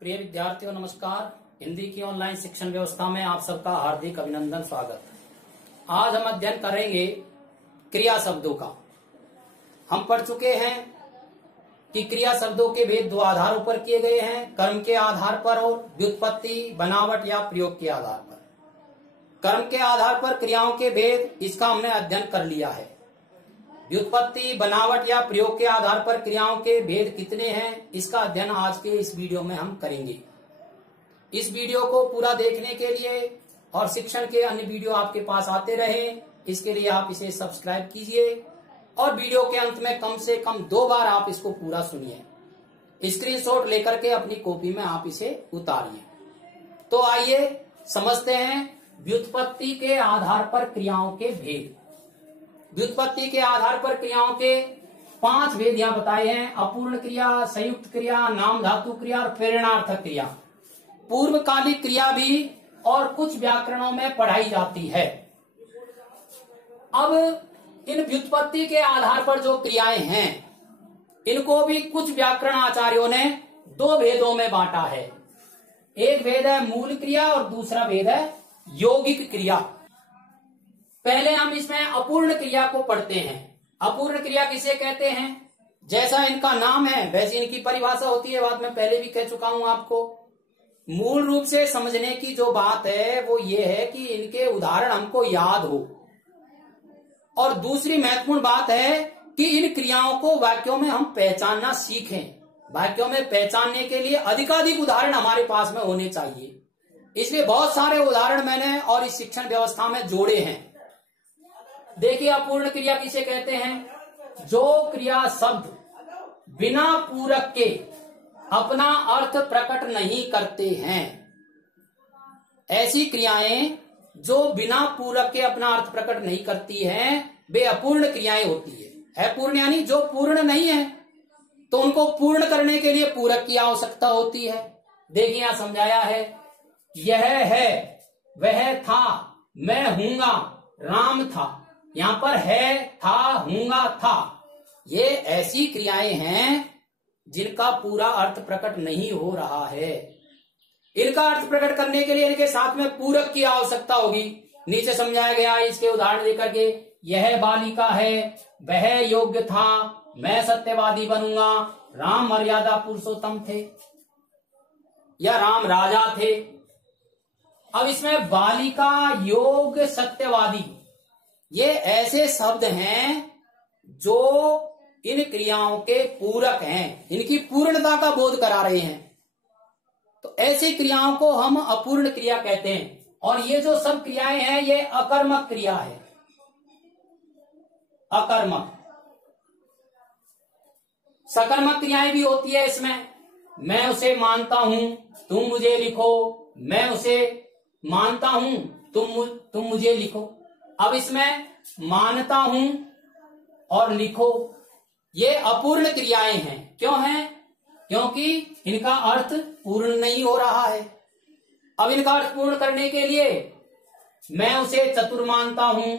प्रिय विद्यार्थियों नमस्कार। हिंदी की ऑनलाइन शिक्षण व्यवस्था में आप सबका हार्दिक अभिनंदन स्वागत। आज हम अध्ययन करेंगे क्रिया शब्दों का। हम पढ़ चुके हैं कि क्रिया शब्दों के भेद दो आधारों पर किए गए हैं, कर्म के आधार पर और व्युत्पत्ति, बनावट या प्रयोग के आधार पर। कर्म के आधार पर क्रियाओं के भेद, इसका हमने अध्ययन कर लिया है। व्युत्पत्ति, बनावट या प्रयोग के आधार पर क्रियाओं के भेद कितने हैं, इसका अध्ययन आज के इस वीडियो में हम करेंगे। इस वीडियो को पूरा देखने के लिए और शिक्षण के अन्य वीडियो आपके पास आते रहे, इसके लिए आप इसे सब्सक्राइब कीजिए और वीडियो के अंत में कम से कम 2 बार आप इसको पूरा सुनिए। स्क्रीनशॉट लेकर के अपनी कॉपी में आप इसे उतारिए। तो आइए समझते हैं व्युत्पत्ति के आधार पर क्रियाओं के भेद। व्युत्पत्ति के आधार पर क्रियाओं के 5 भेद यहां बताए हैं। अपूर्ण क्रिया, संयुक्त क्रिया, नाम धातु क्रिया और प्रेरणार्थक क्रिया। पूर्वकालिक क्रिया भी और कुछ व्याकरणों में पढ़ाई जाती है। अब इन व्युत्पत्ति के आधार पर जो क्रियाएं हैं, इनको भी कुछ व्याकरण आचार्यों ने 2 भेदों में बांटा है। एक भेद है मूल क्रिया और दूसरा भेद है यौगिक क्रिया। पहले हम इसमें अपूर्ण क्रिया को पढ़ते हैं। अपूर्ण क्रिया किसे कहते हैं? जैसा इनका नाम है वैसी इनकी परिभाषा होती है। बात मैं पहले भी कह चुका हूं आपको। मूल रूप से समझने की जो बात है वो ये है कि इनके उदाहरण हमको याद हो, और दूसरी महत्वपूर्ण बात है कि इन क्रियाओं को वाक्यों में हम पहचानना सीखें। वाक्यों में पहचानने के लिए अधिकाधिक उदाहरण हमारे पास में होने चाहिए। इसलिए बहुत सारे उदाहरण मैंने और इस शिक्षण व्यवस्था में जोड़े हैं। देखिए, अपूर्ण क्रिया किसे कहते हैं? जो क्रिया शब्द बिना पूरक के अपना अर्थ प्रकट नहीं करते हैं। ऐसी क्रियाएं जो बिना पूरक के अपना अर्थ प्रकट नहीं करती हैं, वे अपूर्ण क्रियाएं होती है। अपूर्ण यानी जो पूर्ण नहीं है, तो उनको पूर्ण करने के लिए पूरक की आवश्यकता होती है। देखिए, यहां समझाया है, यह है, वह था, मैं हूंगा, राम था। यहां पर है, था, हूंगा, था, ये ऐसी क्रियाएं हैं जिनका पूरा अर्थ प्रकट नहीं हो रहा है। इनका अर्थ प्रकट करने के लिए इनके साथ में पूरक की आवश्यकता होगी। नीचे समझाया गया है इसके उदाहरण देकर के। यह बालिका है, वह योग्य था, मैं सत्यवादी बनूंगा, राम मर्यादा पुरुषोत्तम थे, या राम राजा थे। अब इसमें बालिका, योग्य, सत्यवादी, ये ऐसे शब्द हैं जो इन क्रियाओं के पूरक हैं, इनकी पूर्णता का बोध करा रहे हैं। तो ऐसी क्रियाओं को हम अपूर्ण क्रिया कहते हैं। और ये जो सब क्रियाएं हैं, ये अकर्मक क्रिया है। अकर्मक। सकर्मक क्रियाएं भी होती है इसमें। मैं उसे मानता हूं, तुम मुझे लिखो, मैं उसे मानता हूं, तुम मुझे लिखो। अब इसमें मानता हूं और लिखो, ये अपूर्ण क्रियाएं हैं। क्यों हैं? क्योंकि इनका अर्थ पूर्ण नहीं हो रहा है। अब इनका अर्थ पूर्ण करने के लिए मैं उसे चतुर मानता हूं,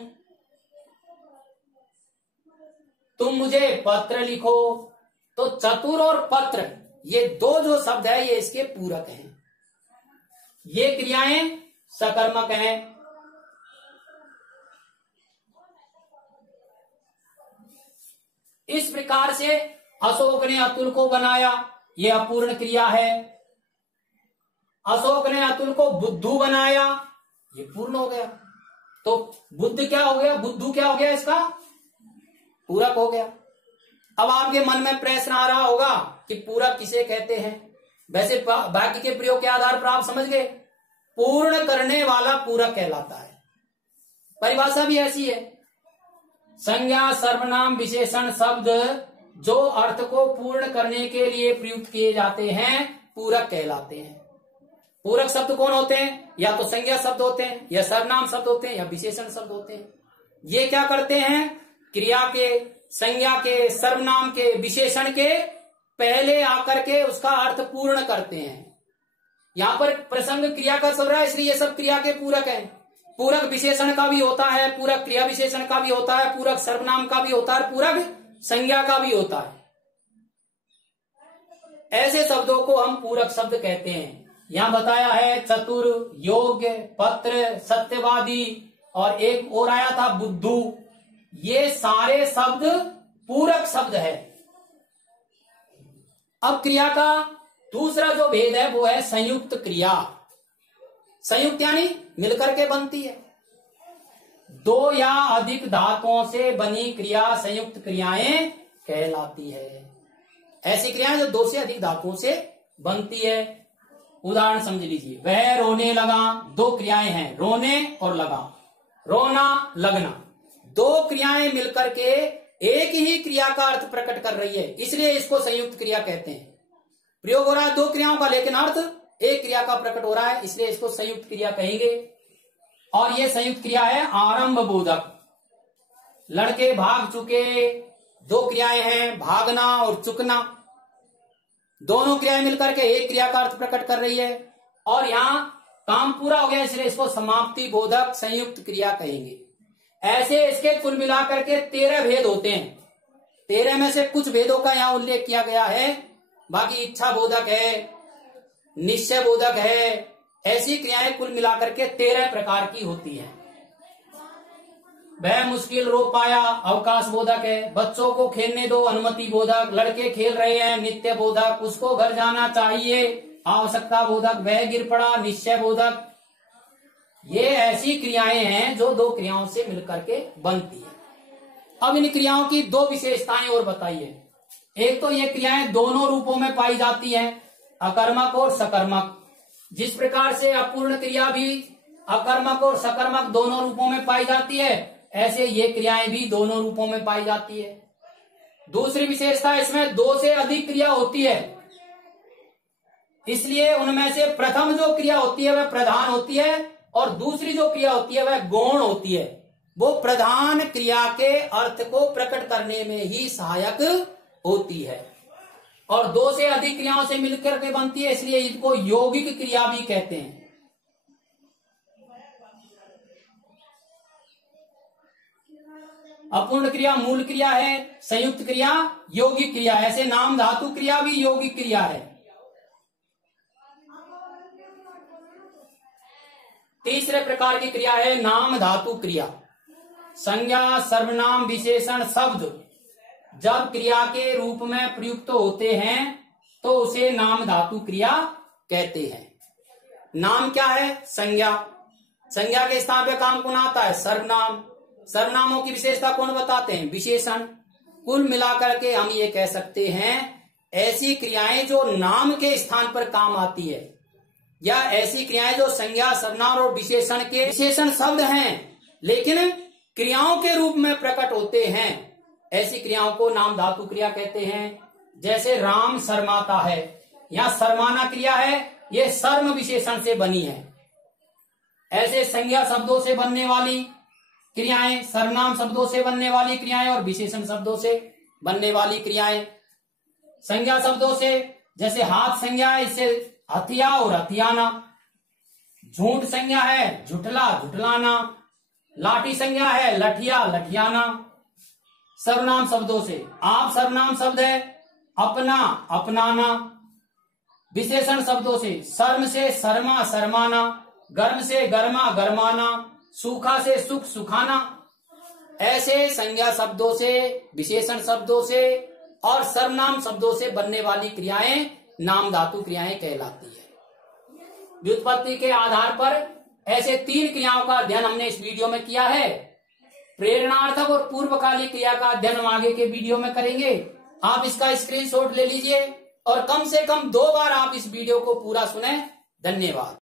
तुम मुझे पत्र लिखो। तो चतुर और पत्र, ये 2 जो शब्द है, ये इसके पूरक हैं। ये क्रियाएं सकर्मक हैं। इस प्रकार से अशोक ने अतुल को बनाया, यह अपूर्ण क्रिया है। अशोक ने अतुल को बुद्धू बनाया, ये पूर्ण हो गया। तो बुद्ध क्या हो गया? बुद्धू क्या हो गया? इसका पूरक हो गया। अब आपके मन में प्रश्न आ रहा होगा कि पूरक किसे कहते हैं? वैसे वाक्य के प्रयोग के आधार पर आप समझ गए, पूर्ण करने वाला पूरक कहलाता है। परिभाषा भी ऐसी है। संज्ञा, सर्वनाम, विशेषण शब्द जो अर्थ को पूर्ण करने के लिए प्रयुक्त किए जाते हैं, पूरक कहलाते हैं। पूरक शब्द कौन होते हैं? या तो संज्ञा शब्द होते हैं, या सर्वनाम शब्द होते हैं, या विशेषण शब्द होते हैं। ये क्या करते हैं? क्रिया के, संज्ञा के, सर्वनाम के, विशेषण के पहले आकर के उसका अर्थ पूर्ण करते हैं। यहां पर प्रसंग क्रिया का चल रहा है, इसलिए ये सब क्रिया के पूरक हैं। पूरक विशेषण का भी होता है, पूरक क्रिया विशेषण का भी होता है, पूरक सर्वनाम का भी होता है, पूरक संज्ञा का भी होता है। ऐसे शब्दों को हम पूरक शब्द कहते हैं। यहाँ बताया है चतुर, योग्य, पत्र, सत्यवादी और एक और आया था बुद्धू। ये सारे शब्द पूरक शब्द है। अब क्रिया का दूसरा जो भेद है वो है संयुक्त क्रिया। संयुक्त यानी मिलकर के बनती है। दो या अधिक धातुओं से बनी क्रिया संयुक्त क्रियाएं कहलाती है। ऐसी क्रियाएं जो दो से अधिक धातुओं से बनती है। उदाहरण समझ लीजिए, वह रोने लगा। दो क्रियाएं हैं, रोने और लगा। रोना, लगना, दो क्रियाएं मिलकर के एक ही क्रिया का अर्थ प्रकट कर रही है, इसलिए इसको संयुक्त क्रिया कहते हैं। प्रयोग हो रहा है दो क्रियाओं का, लेकिन अर्थ एक क्रिया का प्रकट हो रहा है, इसलिए इसको संयुक्त क्रिया कहेंगे। और ये संयुक्त क्रिया है आरंभ बोधक। लड़के भाग चुके, दो क्रियाएं हैं, भागना और चुकना। दोनों क्रियाएं मिलकर के एक क्रिया का अर्थ प्रकट कर रही है। और यहां काम पूरा हो गया, इसलिए इसको समाप्ति बोधक संयुक्त क्रिया कहेंगे। ऐसे इसके कुल मिलाकर के 13 भेद होते हैं। 13 में से कुछ भेदों का यहाँ उल्लेख किया गया है, बाकी इच्छा बोधक है, निश्चय बोधक है। ऐसी क्रियाएं कुल मिलाकर के 13 प्रकार की होती हैं। वह मुश्किल रो पाया, अवकाश बोधक है। बच्चों को खेलने दो, अनुमति बोधक। लड़के खेल रहे हैं, नित्य बोधक। उसको घर जाना चाहिए, आवश्यकता बोधक। वह गिर पड़ा, निश्चय बोधक। ये ऐसी क्रियाएं हैं जो दो क्रियाओं से मिलकर के बनती है। अब इन क्रियाओं की दो विशेषताएं और बताइए। एक तो ये क्रियाएं दोनों रूपों में पाई जाती हैं, अकर्मक और सकर्मक। जिस प्रकार से अपूर्ण क्रिया भी अकर्मक और सकर्मक दोनों रूपों में पाई जाती है, ऐसे ये क्रियाएं भी दोनों रूपों में पाई जाती है। दूसरी विशेषता, इसमें दो से अधिक क्रिया होती है, इसलिए उनमें से प्रथम जो क्रिया होती है वह प्रधान होती है और दूसरी जो क्रिया होती है वह गौण होती है। वो प्रधान क्रिया के अर्थ को प्रकट करने में ही सहायक होती है और दो से अधिक क्रियाओं से मिलकर के बनती है, इसलिए इनको यौगिक क्रिया भी कहते हैं। अपूर्ण क्रिया मूल क्रिया है, संयुक्त क्रिया यौगिक क्रिया। ऐसे नाम धातु क्रिया भी यौगिक क्रिया है। तीसरे प्रकार की क्रिया है नाम धातु क्रिया। संज्ञा, सर्वनाम, विशेषण शब्द जब क्रिया के रूप में प्रयुक्त होते हैं तो उसे नाम धातु क्रिया कहते हैं। नाम क्या है? संज्ञा। संज्ञा के स्थान पे काम कौन आता है? सर्वनाम। सर्वनामों की विशेषता कौन बताते हैं? विशेषण। कुल मिलाकर के हम ये कह सकते हैं ऐसी क्रियाएं जो नाम के स्थान पर काम आती है या ऐसी क्रियाएं जो संज्ञा, सर्वनाम और विशेषण के विशेषण शब्द हैं लेकिन क्रियाओं के रूप में प्रकट होते हैं, ऐसी क्रियाओं को नाम धातु क्रिया कहते हैं। जैसे राम शर्माता है, यहाँ शर्माना क्रिया है, ये शर्म विशेषण से बनी है। ऐसे संज्ञा शब्दों से बनने वाली क्रियाएं, सर्वनाम शब्दों से बनने वाली क्रियाएं और विशेषण शब्दों से बनने वाली क्रियाएं। संज्ञा शब्दों से जैसे हाथ संज्ञा है, इससे हथिया और हथियाना। झूठ संज्ञा है, झुठला, झुठलाना। लाठी संज्ञा है, लठिया, लठियाना। सर्वनाम शब्दों से आप सर्वनाम शब्द है, अपना, अपनाना। विशेषण शब्दों से शर्म से शर्मा, शर्माना। गर्म से गर्मा, गरमाना। सूखा से सुख, सुखाना। ऐसे संज्ञा शब्दों से, विशेषण शब्दों से और सर्वनाम शब्दों से बनने वाली क्रियाएं नाम धातु क्रियाएं कहलाती है। व्युत्पत्ति के आधार पर ऐसे 3 क्रियाओं का अध्ययन हमने इस वीडियो में किया है। प्रेरणार्थक और पूर्वकालिक क्रिया का अध्ययन हम आगे के वीडियो में करेंगे। आप इसका स्क्रीनशॉट ले लीजिए और कम से कम 2 बार आप इस वीडियो को पूरा सुने। धन्यवाद।